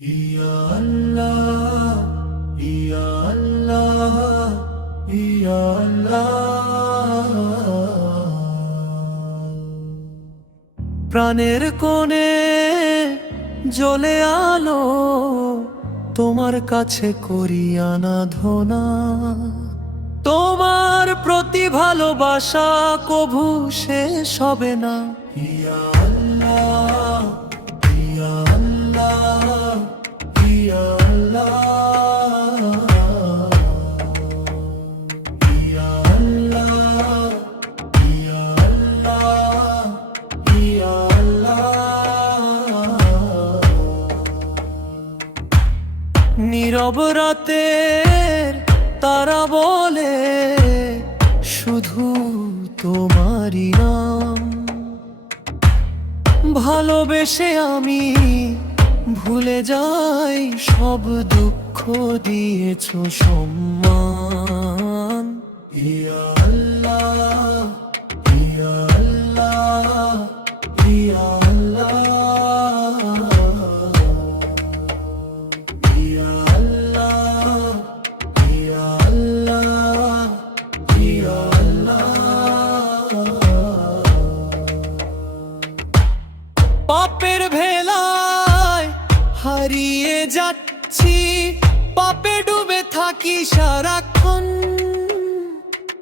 ইয়া আল্লাহ, ইয়া আল্লাহ, ইয়া আল্লাহ। প্রাণের কোণে জ্বলে আলো, তোমার কাছে করি আরাধনা। তোমার প্রতি ভালোবাসা কভু শেষ হবে না। ইয়া আল্লাহ, ইয়া আল্লাহ, ইয়া আল্লাহ, ইয়া আল্লাহ, ইয়া আল্লাহ, ইয়া আল্লাহ। নীরব রাতের তারা বলে শুধু তোমারই নাম। ভালোবেসে আমি ভুলে যাই সব দুঃখ দিয়েছো সম্মান। ইয়া আল্লাহ, ইয়া আল্লাহ, ইয়া আল্লাহ, ইয়া আল্লাহ, ইয়া আল্লাহ, ইয়া আল্লাহ। পাপের ভেলায় হারিয়ে যাচ্ছি, পাপে ডুবে থাকি সারাক্ষণ।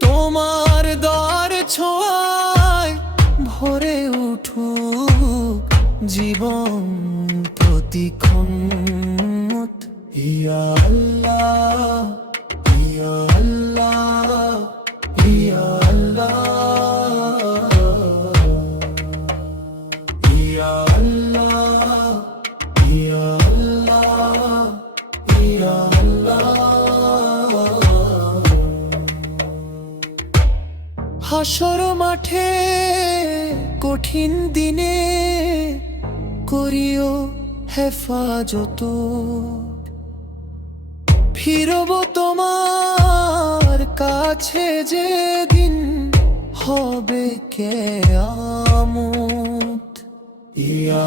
তোমার দ্বার ছোঁয়ায় ভরে উঠুক জীবন প্রতিক্ষণ। ইয়া আল্লাহ, ইয়া আল্লাহ, ইয়া আল্লাহ, ইয়া আল্লাহ, ইয়া আল্লাহ, ইয়া আল্লাহ। হাসর মাঠে কঠিন দিনে করিও হেফাজত। ফিরব তোমার কাছে যেদিন হবে কিয়ামত। ইয়া